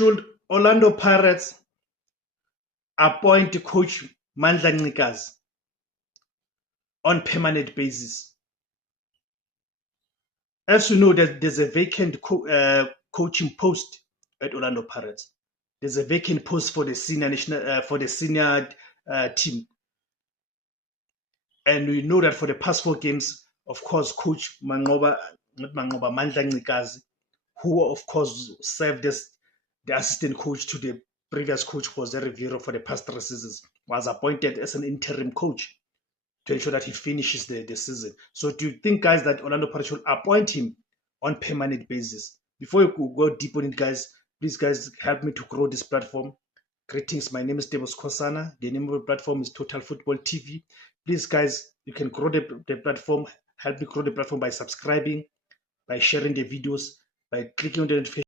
should Orlando Pirates appoint coach Mandla Ncikazi on permanent basis? As you know, that there's a vacant coaching post at Orlando Pirates. There's a vacant post for the senior team, and we know that for the past 4 games, of course, Coach Mandla Ncikazi, who of course served as the assistant coach to the previous coach Jose Rivero for the past 3 seasons, was appointed as an interim coach to ensure that he finishes the season. So do you think, guys, that Orlando Pirates should appoint him on permanent basis? Before you go deep on it, guys, please, guys, help me to grow this platform. Greetings, my name is Demos Kosana. The name of the platform is Total Football TV. Please, guys, you can grow the platform. Help me grow the platform by subscribing, by sharing the videos, by clicking on the notification